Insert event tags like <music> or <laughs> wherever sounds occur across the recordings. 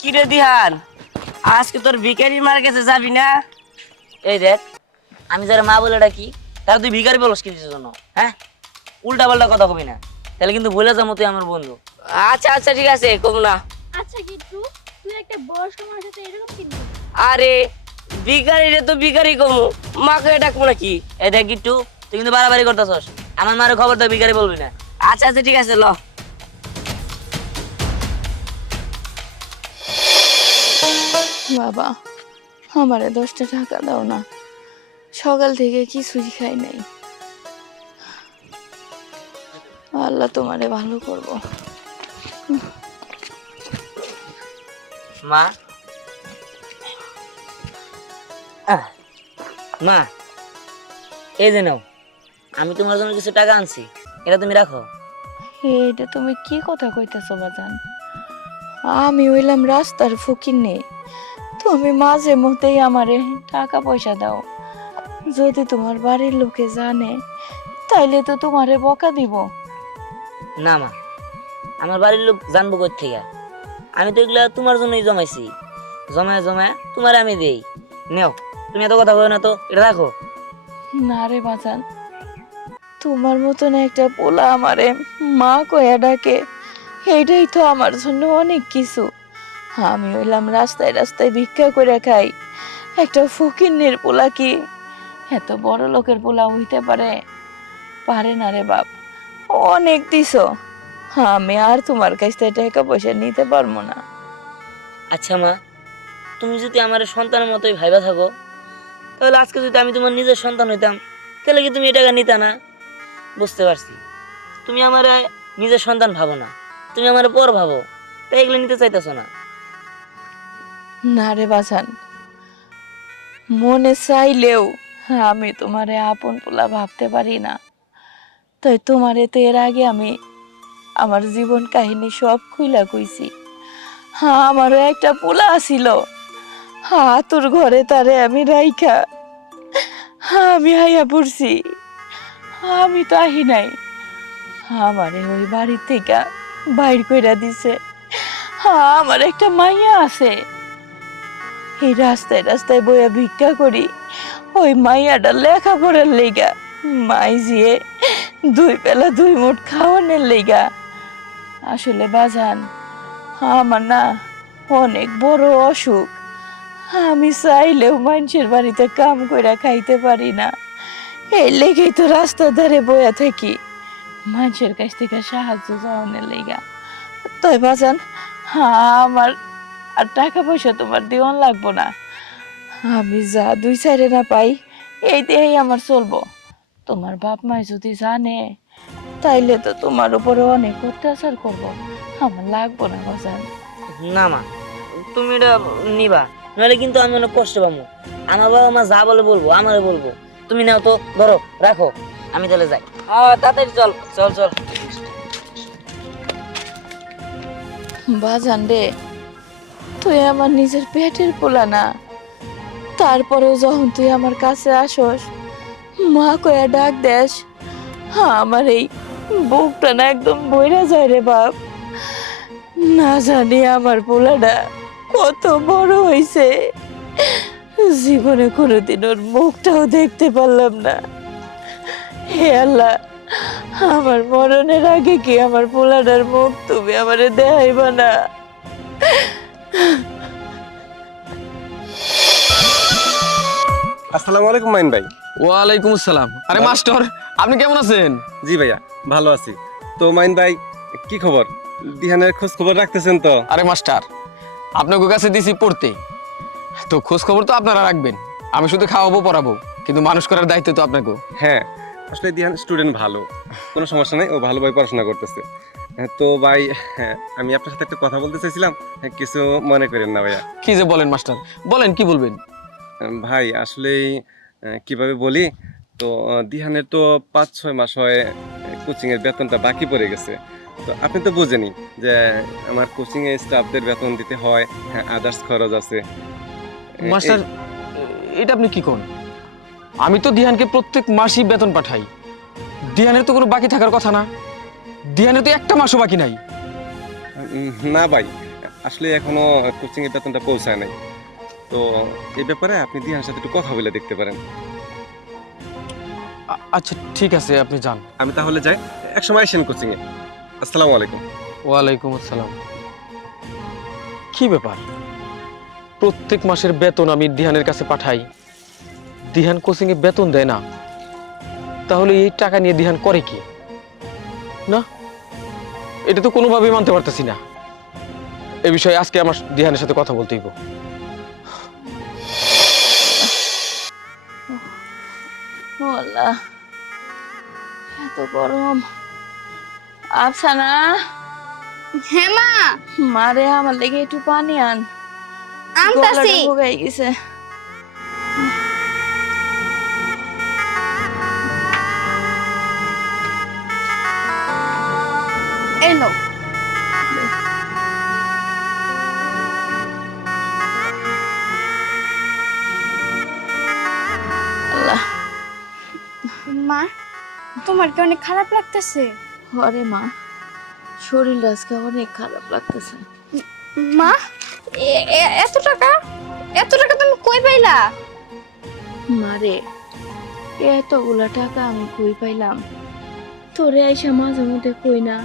কিরে দিহান? আজকে তোর ভিখারি মার কাছে যাবি না? এই দেখ আমি যারা মা বলে ডাকি তারা তুই ভিখারি বলস কিসের জন্য হ্যাঁ? উল্টা পাল্টা কথা কবি না। তাহলে কিন্তু বলে যাব তুই আমার বন্ধু। আচ্ছা আচ্ছা ঠিক আছে কম না। আচ্ছা কিন্তু তুই একটা বয়স্ক মানুষের সাথে এরকম কিনবি? আরে ভিখারি রে তো ভিখারি কমু। মাকে ডাকবো নাকি? এই দেখ গিট্টু তুই কিন্তু বাড়াবাড়ি করতেছস। আমার মারে খবর দেয় ভিখারি বলবি না। আচ্ছা আচ্ছা ঠিক আছে ল। বাবা আমারে দশটা টাকা দাও না। সকাল থেকে কিছুই খাই নাই। আল্লাহ তোমারে ভালো করব। মা। মা এই যে নাও আমি তোমার জন্য কিছু টাকা আনছি এটা তুমি রাখো। এইটা তুমি কি কথা কইতেছো বাজান? আমি হইলাম রাস্তার ফকির নেই তুমি মাঝে মধ্যেই আমারে টাকা পয়সা দাও। যদি তোমার বাড়ির লোকে জানে তাইলে তো তোমারে বকা দিব। না মা আমার বাড়ির লোক জানব থেকে আমি তো এগুলা তোমার জন্যই জমাইছি। জমায় জমায় তোমার আমি দেই। নেও তুমি এত কথা বলো না তো এটা রাখো। না রে বাজান তোমার মতন একটা পোলা আমারে মা কয়া ডাকে এইটাই তো আমার জন্য অনেক কিছু। আমি হইলাম রাস্তায় রাস্তায় ভিক্ষা করে খাই। একটা ফকিন্নের পোলা কি? এত বড় লোকের পোলা হইতে পারে? পারে না রে বাপ। অনেক দিছ। আমি আর তোমার কাছ থেকে টাকা পয়সা নিতে পারব না। আচ্ছা মা, তুমি যদি আমার সন্তানের মতোই ভাইবা থাকো, তাহলে আজকে যদি আমি তোমার নিজের সন্তান হইতাম, তাহলে কি তুমি এই টাকা নিতা না? বুঝতে পারছি। তুমি আমার নিজের সন্তান ভাবো না। তুমি আমার পর ভাবো। তাই এগুলো নিতে চাইতেছো না। না রে বাজান। মনে চাইলেও আমি তোমারে আপন পোলা ভাবতে পারি না। তাই তোমারে তো এর আগে আমি আমার জীবন কাহিনী সব খুইলা কইছি। হ্যাঁ আমারও একটা পোলা আছিল। হ্যাঁ তোর ঘরে তারে আমি রাইখা। হ্যাঁ আমি হাইয়া পড়ছি। আমি তো আহি নাই। আমারে ওই বাড়ির থেকে বাইর কইরা দিছে। হ্যাঁ আমার একটা মাইয়া আছে। এই রাস্তায় রাস্তায় বইয়া ভিক্ষা করি, ওই মাইয়াটা লেখাপড়ার লেগা। মাই জিয়ে, দুই বেলা দুই মুঠ খাওয়ানোর লেগা। আসলে বাজান, আমার না অনেক বড় অসুখ। আমি চাইলেও মানুষের বাড়িতে কাম কইরা খাইতে পারি না। এই লেগেই তো রাস্তা ধারে বইয়া থাকি। মানুষের কাছ থেকে সাহায্য চাওয়ানোর লেগা। তাই বাজান, আমার আর টাকা পয়সা তোমার দিওয়ান লাগবো না। আমি যা দুই সাইডে না পাই এই দিয়েই আমার চলবো। তোমার বাপ মাই যদি জানে তাইলে তো তোমার উপরে অনেক অত্যাচার করব। আমার লাগবো না বাজান। না মা তুমি এটা নিবা নাহলে কিন্তু আমি অনেক কষ্ট পাবো আমার বাবা মা যা বলে বলব আমারে বলব। তুমি নাও তো ধরো রাখো আমি তাহলে যাই। তাড়াতাড়ি চল চল চল। বাজান রে তুই আমার নিজের পেটের পোলা না। তারপরেও যখন তুই আমার কাছে আসস, মা কয়া ডাক দেস হ্যাঁ আমার এই বুকটা না একদম বইরা যায় রে বাপ। না জানি আমার পোলাটা কত বড় হয়েছে জীবনে কোনোদিন ওর মুখটাও দেখতে পারলাম না। হে আল্লাহ, আমার মরণের আগে কি আমার পোলাটার মুখ তুমি আমারে দেখাইবা না? আসসালামু আলাইকুম মাইন ভাই। ওয়ালাইকুম আসসালাম। আরে মাস্টার আপনি কেমন আছেন? জি ভাইয়া ভালো আছি। তো মাইন ভাই কি খবর? দিহানের খোঁজ খবর রাখতেছেন তো? আরে মাস্টার আপনাকে কাছে দিছি পড়তে। তো খোঁজ খবর তো আপনারা রাখবেন। আমি শুধু খাওয়াবো পড়াবো। কিন্তু মানুষ করার দায়িত্ব তো আপনাকে হ্যাঁ আসলে দিহান স্টুডেন্ট ভালো। কোনো সমস্যা নেই ও ভালোভাবে পড়াশোনা করতেছে। তো ভাই হ্যাঁ, আমি আপনার সাথে একটা কথা বলতে চাইছিলাম। হ্যাঁ, কিছু মনে করেন না ভাইয়া। কি যে বলেন মাস্টার? বলেন কি বলবেন? ভাই আসলে কীভাবে বলি? তো দিহানের তো পাঁচ ছয় মাস হয় কোচিংয়ের বেতনটা বাকি পড়ে গেছে। তো আপনি তো বুঝেনি যে আমার কোচিংয়ে স্টাফদের বেতন দিতে হয় হ্যাঁ আদার্স খরচ আছে। মাস্টার এটা আপনি কি কোন? আমি তো দিহানকে প্রত্যেক মাসই বেতন পাঠাই। দিহানের তো কোনো বাকি থাকার কথা না। দিহানের তো একটা মাসও বাকি নাই। না ভাই আসলে এখনও কোচিং এর বেতনটা পৌঁছায় নাই। তো এই ব্যাপারে আপনি দিহানের সাথে একটু কথা বলে দেখতে পারেন। আচ্ছা ঠিক আছে আপনি যান। আমি তাহলে যাই এক সময় আসেন কোচিং এ। আসসালামু আলাইকুম। ওয়ালাইকুম আসসালাম। কি ব্যাপার? প্রত্যেক মাসের বেতন আমি দিহানের কাছে পাঠাই। দিহান কোচিংয়ে বেতন দেয় না। তাহলে এই টাকা নিয়ে দিহান করে কি? না? এটা তো কোনোভাবেই মানতে পারতেছি না। এ বিষয়ে আজকে আমার দিহানের সাথে কথা বলতেই। এত গরম। আফসানা হ্যাঁ মা। মারে আমার লেগে একটু পানি আন। আনতাছি। গেছে। তোমার কি অনেক খারাপ লাগতেছে? হরে মা শরীর আজকে অনেক খারাপ লাগতেছে। মা এত টাকা? এত টাকা তুমি কই পাইলা? মারে এতগুলা টাকা আমি কই পাইলাম? তোরে আইসা মাঝে মধ্যে কই না?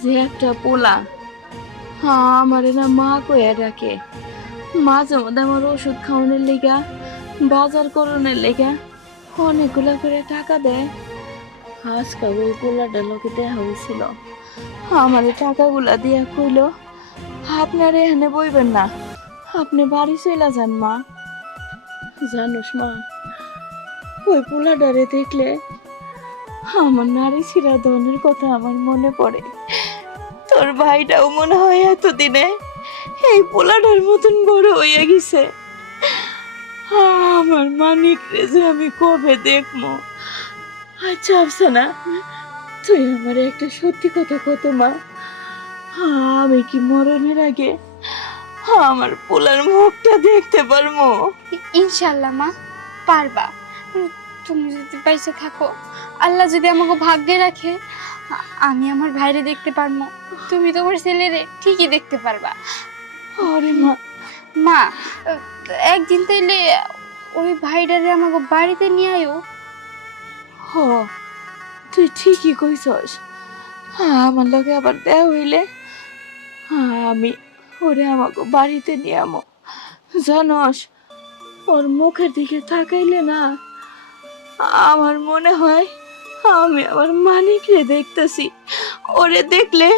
যে একটা পোলা হ্যাঁ আমারে না মা কইয়া ডাকে। মাঝে মধ্যে আমার ওষুধ খাওয়ানোর লেগা বাজার করণের লেগা অনেকগুলা করে টাকা দেয়। আজকে ওই পোলাটার লোকে দেওয়া হয়েছিল আমার এই টাকাগুলা দিয়া কইল আপনার এখানে বইবেন না আপনি বাড়ি চইলা যান মা। জানোস মা ওই পোলাডারে দেখলে আমার নারী শিরা ধনের কথা আমার মনে পড়ে। তোর ভাইটাও মনে হয় এতদিনে এই পোলাডার মতন বড় হইয়া গেছে। আমার মানিক রে যে আমি কবে দেখব আচ্ছা আফসানা তুই আমার একটা সত্যি কথা কত মা। আমি কি মরণের আগে আমার পোলার মুখটা দেখতে পারব? ইনশাল্লাহ মা পারবা। তুমি যদি পাইসে থাকো আল্লাহ যদি আমাকে ভাগ্যে রাখে আমি আমার ভাইরে দেখতে পারব। তুমি তোমার ছেলেরে ঠিকই দেখতে পারবা। আরে মা। মা একদিন তাইলে ওই ভাইটারে আমাকে বাড়িতে নিয়ে আয়ো। হ, তুই ঠিকই কইছস। হ্যাঁ আমার লগে আবার দেয়া হইলে? হ্যাঁ আমি ওরে আমাকে বাড়িতে নিয়ে আমো। জানস, ওর মুখের দিকে তাকাইলে না, আমার মনে হয় আমি আমার মানিকরে দেখতেছি। ওরে দেখলে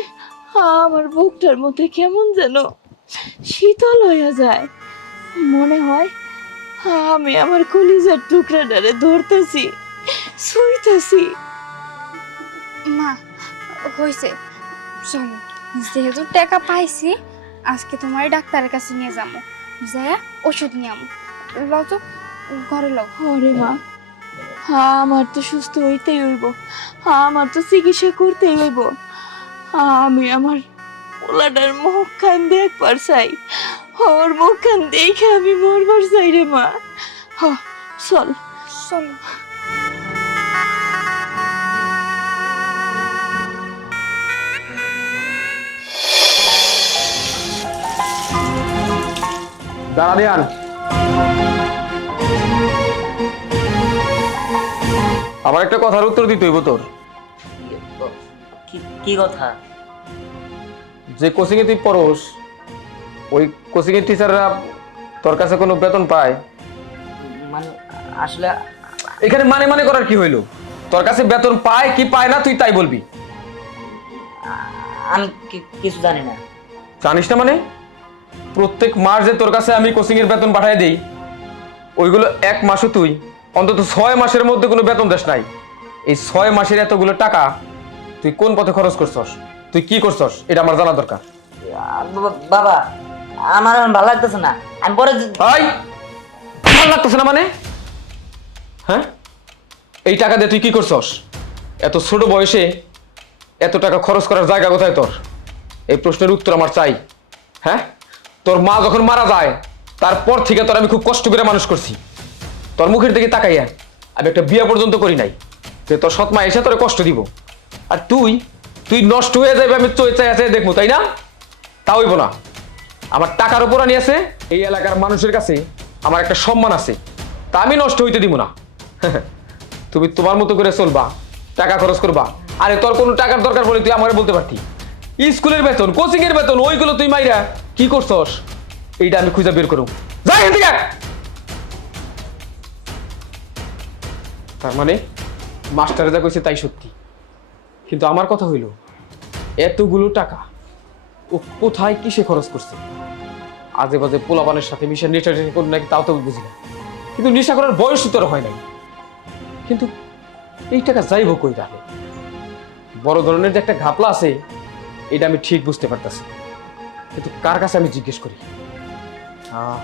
আমার বুকটার মধ্যে কেমন যেন শীতল হইয়া যায়। মনে হয় আমি আমার কলিজার টুকরাটারে ধরতেছি। শুইতেছি মা হয়েছে চলো যেহেতু টাকা পাইছি আজকে তোমার ডাক্তারের কাছে নিয়ে যাব যাইয়া ওষুধ নিয়ে আমো লও তো ঘরে লও। ওরে মা হ্যাঁ আমার তো সুস্থ হইতেই হইব। হ্যাঁ আমার তো চিকিৎসা করতেই হইব। আমি আমার পোলাটার মুখখান দেখবার চাই। ওর মুখখান দেখে আমি মরবার চাই রে মা। হ চল। চলো। দাঁড়া আবার একটা কথার উত্তর দিতে হইব তোর। কি- কথা? যে কোচিংয়ে তুই পড়োস ওই কোচিংয়ের টিচাররা তোর কাছে কোনো বেতন পায়? মানে আসলে এখানে মানে মানে করার কি হইল? তোর কাছে বেতন পায় কি পায় না তুই তাই বলবি। আমি কিছু জানি না। জানিস না মানে? প্রত্যেক মাস যে তোর কাছে আমি কোচিং এর বেতন পাঠিয়ে দেই ওইগুলো এক মাসও তুই অন্তত ছয় মাসের মধ্যে কোনো বেতন দেশ নাই। এই ছয় মাসের এতগুলো টাকা তুই কোন পথে খরচ করছস? তুই কি করছস? এটা আমার জানা দরকার। বাবা- আমার ভালো লাগতেছে না। আমি পরে ভাই ভালো লাগতেছে না মানে? হ্যাঁ? এই টাকা দিয়ে তুই কি করছস? এত ছোট বয়সে এত টাকা খরচ করার জায়গা কোথায় তোর? এই প্রশ্নের উত্তর আমার চাই। হ্যাঁ? তোর মা যখন মারা যায়, তারপর থেকে তোর আমি খুব কষ্ট করে মানুষ করছি। তোর মুখের দিকে তাকাইয়া আমি একটা বিয়ে পর্যন্ত করি নাই। যে তোর সৎ মা এসে তোরে কষ্ট দিব। আর তুই তুই নষ্ট হয়ে যাবে আমি চয়ে চাই আছে দেখব, তাই না? তা হইব না। আমার টাকার উপর আনি আছে, এই এলাকার মানুষের কাছে আমার একটা সম্মান আছে। তা আমি নষ্ট হইতে দিব না। <laughs> তুমি তোমার মতো করে চলবা, টাকা খরচ করবা। আরে তোর কোনো টাকার দরকার পড়লে তুই আমাকে বলতে পারতি। স্কুলের বেতন কোচিং এর বেতন, ওইগুলো তুই মাইরা কি করছস? এইটা আমি খুঁজে বের করুম। যাই এখান থেকে! তার মানে মাস্টারে যা কইছে তাই সত্যি। কিন্তু আমার কথা হইল, এতগুলো টাকা ও কোথায় কিসে খরচ করছে? আজে বাজে পোলাপানের সাথে মিশে নেশা টেশা করে নাকি তাও তো বুঝি না। কিন্তু নেশা করার বয়সই তোর হয় নাই। কিন্তু এই টাকা যাইব কই তাহলে? বড় ধরনের যে একটা ঘাপলা আছে, এটা আমি ঠিক বুঝতে পারতেছি কিন্তু কার কাছে আমি জিজ্ঞেস করি? আহ,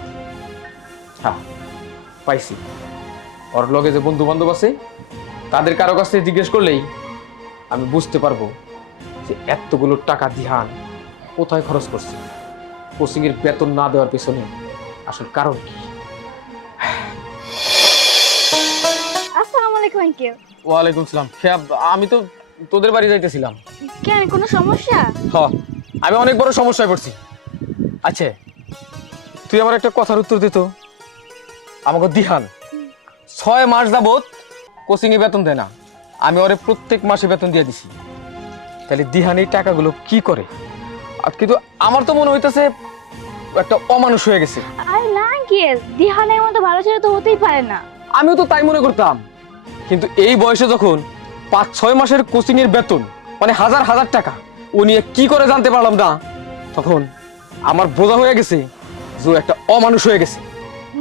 হ্যাঁ পাইছি। ওর লগে যে বন্ধু বান্ধব আছে তাদের কারও কাছে জিজ্ঞেস করলেই আমি বুঝতে পারব যে এতগুলো টাকা দিহান কোথায় খরচ করছে। কোচিং এর বেতন না দেওয়ার পেছনে আসল কারণ কি? আসসালামু আলাইকুম আঙ্কেল। ওয়ালাইকুম সালাম। আমি তো তোদের বাড়ি যাইতেছিলাম। কেন কোনো সমস্যা? হ আমি অনেক বড় সমস্যায় পড়ছি। আচ্ছা তুই আমার একটা কথার উত্তর দিত। আমাকে দিহান ছয় মাস যাবত কোচিং এ বেতন দেয় না। আমি ওরে প্রত্যেক মাসে বেতন দিয়ে দিছি। তাহলে দিহান এই টাকাগুলো কি করে? আর কিন্তু আমার তো মনে হইতেছে একটা অমানুষ হয়ে গেছে। আরে না আঙ্কেল দিহানের মতো ভালো ছেলে তো হতেই পারে না। আমিও তো তাই মনে করতাম। কিন্তু এই বয়সে যখন পাঁচ ছয় মাসের কোচিং এর বেতন মানে হাজার হাজার টাকা ও নিয়ে কি করে জানতে পারলাম না? তখন আমার বোঝা হয়ে গেছে যে ও একটা অমানুষ হয়ে গেছে।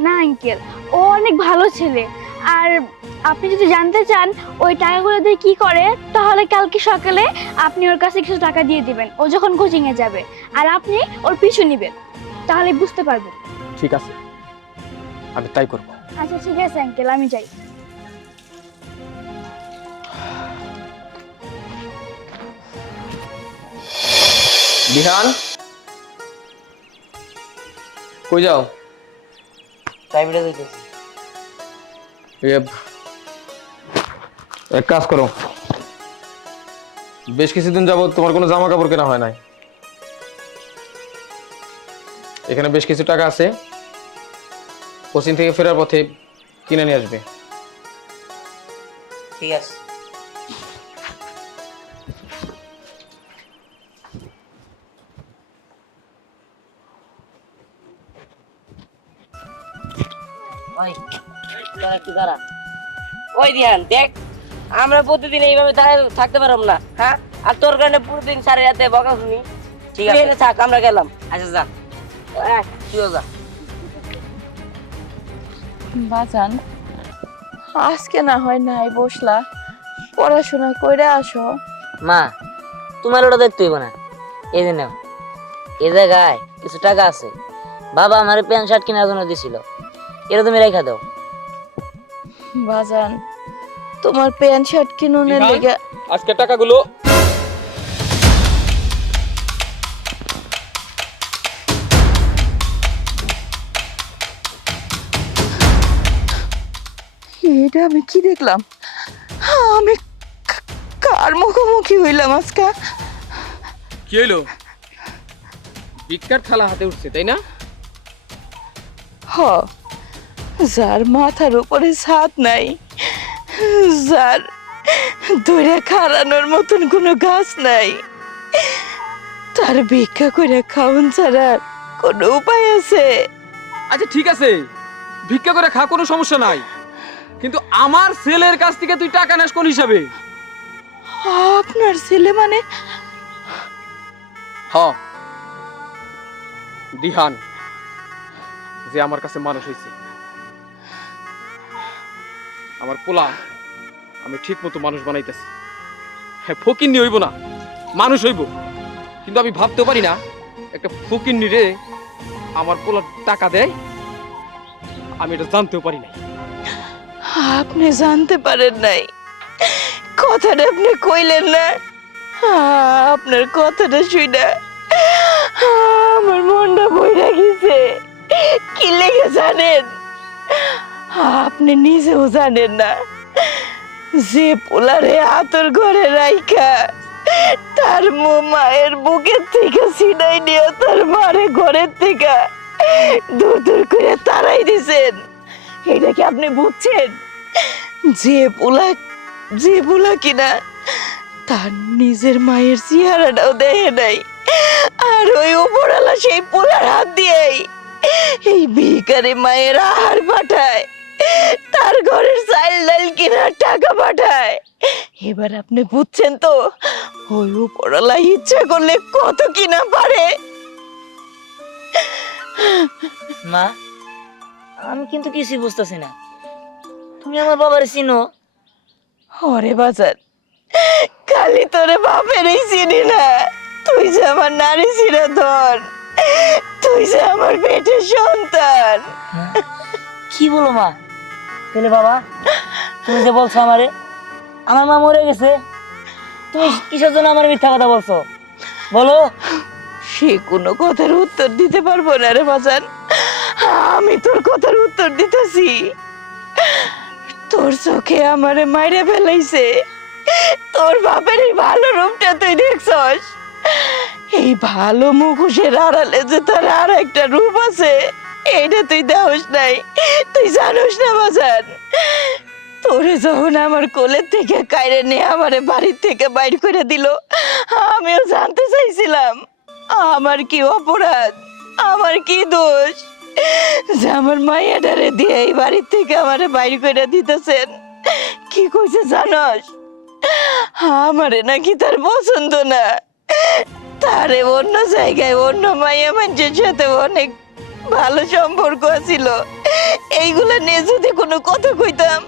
না আঙ্কেল ও অনেক ভালো ছেলে। আর আপনি যদি জানতে চান ওই টাকাগুলো দিয়ে কি করে তাহলে কালকে সকালে আপনি ওর কাছে কিছু টাকা দিয়ে দিবেন। ও যখন কোচিং এ যাবে আর আপনি ওর পিছু নেবেন তাহলে বুঝতে পারবেন। ঠিক আছে। আমি তাই করব। আচ্ছা ঠিক আছে আঙ্কেল আমি যাই। বিহান? কই যাও? প্রাইভেটে যাইতেছি। এক কাজ করো। বেশ কিছুদিন যাবত তোমার কোনো জামা কাপড় কেনা হয় নাই। এখানে বেশ কিছু টাকা আছে। কোচিং থেকে ফেরার পথে কিনে নিয়ে আসবে। ঠিক আছে। একটু দাঁড়া। ওই দিহান দেখ আমরা প্রতিদিন এইভাবে দাঁড়ায় থাকতে পারব না হ্যাঁ? আর তোর কারণে প্রতিদিন সাড়ে রাতে বকা শুনি। ঠিক আছে। থাক আমরা গেলাম। আচ্ছা যা। হ্যাঁ তুইও যা। বাজান আজকে না হয় নাই বসলা। পড়াশোনা করে আসো। মা তোমার ওটা দেখতে হইব না। এই যে নাও এই জায়গায় কিছু টাকা আছে। বাবা আমার প্যান্ট শার্ট কেনার জন্য দিছিল। এটা তুমি রেখা দাও। বাজান তোমার প্যান্ট শার্ট কিনুনের? লেগে আজকে টাকাগুলো। এটা আমি কি দেখলাম? আমি কার মুখোমুখি হইলাম আজকে? কি হইল? ভিক্ষার থালা হাতে উঠছে তাই না? হ। যার মাথার উপরে ছাদ নাই যার ধরে খাড়ানোর মতন কোনো গাছ নাই তার ভিক্ষা করে খাওন ছাড়া কোনো উপায় আছে। আচ্ছা ঠিক আছে। ভিক্ষা করে খা কোনো সমস্যা নাই। কিন্তু আমার ছেলের কাছ থেকে তুই টাকা নেস কোন হিসাবে? আপনার ছেলে মানে? হ। দিহান যে আমার কাছে মানুষ হয়েছে আমার পোলা, আমি ঠিক মতো মানুষ বানাইতেছি। হ্যাঁ ফকিন্নি হইব না, মানুষ হইব। কিন্তু আমি ভাবতেও পারি না, একটা ফকিন্নি রে আমার পোলা টাকা দেয়, আমি এটা জানতেও পারি নাই। আপনি জানতে পারেন নাই। কথাটা আপনি কইলেন না। আপনার কথাটা শুনে আমার মনটা বইরা গেছে। কি লেগে জানেন? আপনি নিজেও জানেন না, যে পোলারে আতর ঘরে রাইখা, তার মায়ের বুকের থেকে ছিনাই নিয়ে তার মারে ঘরের থেকে দূর দূর করে তারাই দিছেন। এটা কি আপনি বুঝছেন? যে পোলা যে পোলা কিনা, তার নিজের মায়ের চেহারাটাও দেখে নাই, আর ওই উপরালা সেই পোলার হাত দিয়েই এই ভিখারি মায়ের আহার পাঠায়। তার ঘরের চাল ডাল কেনার টাকা পাঠায়। এবার আপনি বুঝছেন তো ওই উপরওয়ালা ইচ্ছা করলে কত কিনা পারে। মা আমি কিন্তু কিছুই বুঝতেছি না। তুমি আমার বাবার চিনো? ওরে বাজার খালি তোরে বাপেরই চিনি না। তুই যে আমার নারী ধর তুই যে আমার পেটের সন্তান? কি বলো মা? তাহলে বাবা? তুমি যে বলছো আমারে, আমার মা মরে গেছে। তুমি কিসের জন্য আমার মিথ্যা কথা বলছো? বলো। সে কোনো কথার উত্তর দিতে পারব না রে বাজান। আমি তোর কথার উত্তর দিতেছি। তোর চোখে আমারে মাইরে ফেলাইছে। তোর বাপের এই ভালো রূপটা তুই দেখছস। এই ভালো মুখোশের আড়ালে যে তার আর একটা রূপ আছে এইটা তুই দেহস নাই। তুই জানোস না, বাজান। তোরে যখন আমার কোলের থেকে কাইরে নিয়ে আমারে বাড়ির থেকে বাইর করে দিল, আমিও জানতে চাইছিলাম, আমার কি অপরাধ, আমার কি দোষ যে আমার মাইয়াটারে দিয়ে এই বাড়ির থেকে আমারে বাইর করে দিতেছেন। কি কইছে জানস? আমারে নাকি তার পছন্দ না। তারে অন্য জায়গায় অন্য মাইয়া মানুষের সাথে অনেক ভালো সম্পর্ক ছিল। এইগুলা নিয়ে যদি কোনো কথা কইতাম,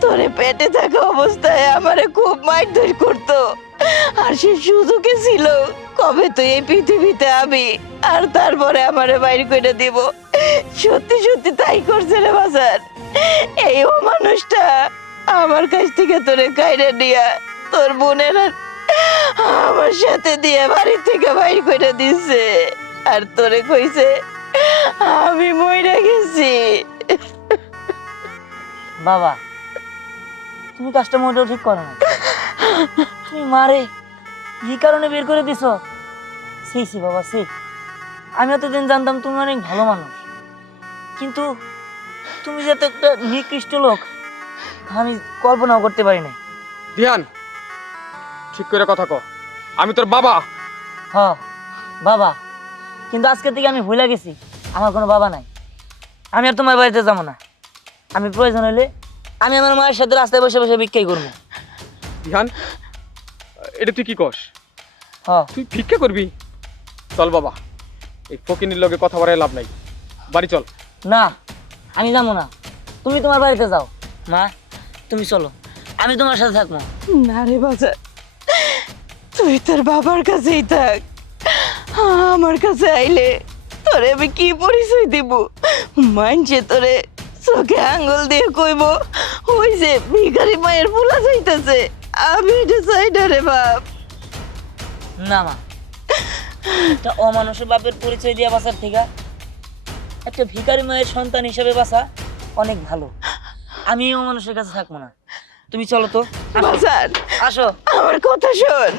তোরে পেটে থাকা অবস্থায় আমারে খুব মারধর করতো। আর সে সুযোগে ছিল, কবে তুই এই পৃথিবীতে আবি? আর তারপরে আমারে বাইর করে দিব। সত্যি সত্যি তাই করছে রে বাজার। এই ও মানুষটা আমার কাছ থেকে তোরে কাইরে দিয়া তোর বোনের আমার সাথে দিয়ে বাড়ি থেকে বাইর করে দিছে। আর তোরে কইছে আমি মইরা গেছি। বাবা তুমি কাজটা মোটেও ঠিক করো না। তুমি মারে এই কারণে বের করে দিছো? সেই সি বাবা সে। আমি এতদিন জানতাম তুমি অনেক ভালো মানুষ। কিন্তু তুমি যে এত একটা নিকৃষ্ট লোক আমি কল্পনাও করতে পারি না দিহান ঠিক করে কথা ক আমি তোর বাবা। হ বাবা। কিন্তু আজকে থেকে আমি ভুলে গেছি। আমার কোনো বাবা নাই। আমি আর তোমার বাড়িতে যাব না। আমি প্রয়োজন হলে আমি আমার মায়ের সাথে রাস্তায় বসে বসে বিক্রি করব। দিহান এটা তুই কি কস? হ। তুই ভিক্ষা করবি? চল বাবা এই ফকিনির লগে কথা বলায় লাভ নাই। বাড়ি চল। না আমি যাব না। তুমি তোমার বাড়িতে যাও। মা তুমি চলো। আমি তোমার সাথে থাকব। না রে বাজার তুই তোর বাবার কাছেই থাক। আমার কাছে আইলে তোরে আমি কি পরিচয় দিব? মানছে তোরে চোখে আঙ্গুল দিয়ে কইব ওই যে ভিখারি মায়ের পোলা যাইতেছে আমি এটা চাই না রে বাপ। না মা একটা অমানুষের বাপের পরিচয় দিয়ে বাঁচার থেকে একটা ভিখারি মায়ের সন্তান হিসেবে বাঁচা অনেক ভালো। আমি অমানুষের কাছে থাকব না। তুমি চলো তো আসো। আসো। আমার কথা শোন।